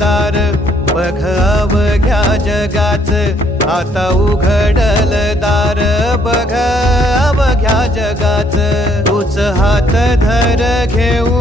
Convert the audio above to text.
दार बघ अवघ्या जगाच. आता उघडल दार बघ अवघ्या जगाच. तूच हात धर घेऊन